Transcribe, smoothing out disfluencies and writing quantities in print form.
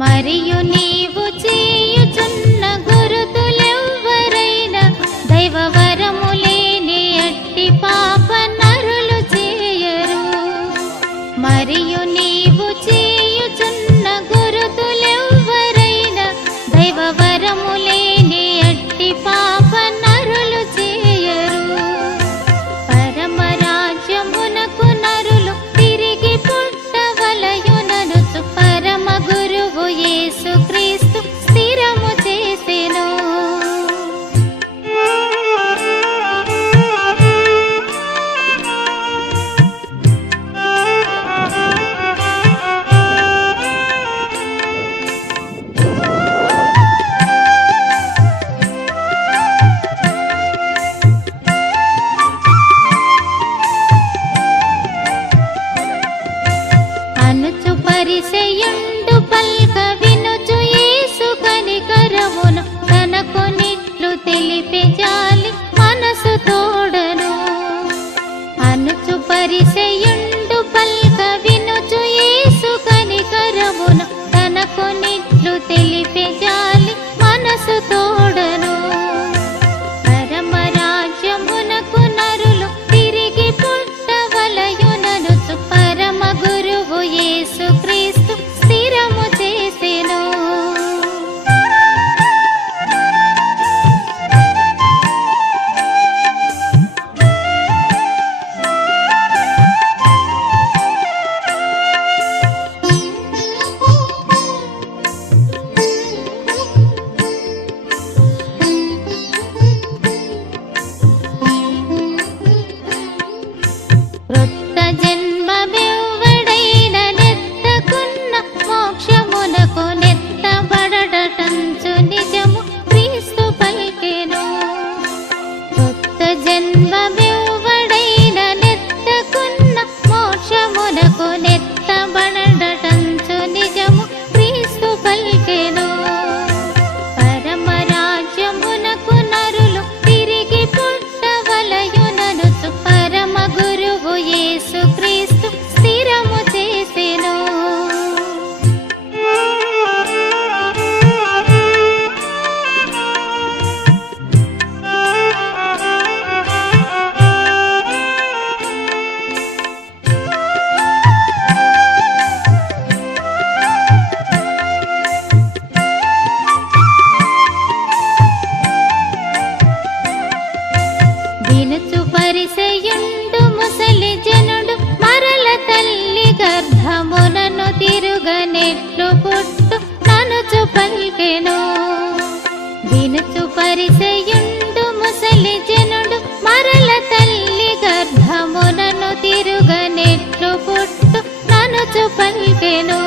మరియు నీవు చేయుచున్న గురుతులెవ్వరైనా దైవవరము లేని ఎట్టి పాప నరులు చేయరు. మరియు నీవు చేయుచున్న గురుతులెవ్వరైనా దైవవరము లేని ఎట్టి పాప నరులు చేయరు. పరమరాజ్యమునకు నరులు తిరిగి పుట్టవలయుననుచు పరమ గురువు యేసుక్రీస్తు స్థిరము చేసెను. అనుచు పరిసయుండు పల్క వినుచు యేసు కనికరమును తనకు నిట్లు తెలిపే జాలి మనసు తోడను. అనుచు పరిసయుండు పల్క వినుచు యేసు కనికరమును తనకు నిట్లు తెలిపే జాలి మనసు తోడను. పరమరాజ్యమునకు నరులు తిరిగి పుట్టవలయుననుచు పరమ గురువు యేసుక్రీస్తు స్థిరము చేసెను. క్రొత్త జన్మమెవ్వడైన నెత్తకున్న మోక్షమునకు నెత్తబడటంచు నిజము క్రీస్తు పలికెను. క్రొత్త జన్మమెవ్వడైన నెత్తకున్న మోక్షమునకు నెత్తబడటంచు నిజము క్రీస్తు పలికెను. పరమరాజ్యమునకు నరులు తిరిగి పుట్టవలయుననుచు పరమ గురువు యేసుక్రీస్తు స్థిరము చేసెను. వినుచు పరిసయుండు ముసలి జనుడు మరల తల్లి గర్భమునను తిరుగనెట్లు పుట్టు ననుచు పల్కెను. వినుచు పరిసయుండు ముసలి జనుడు మరల తల్లి గర్భమునను తిరుగనెట్లు పుట్టు ననుచు పల్కెను.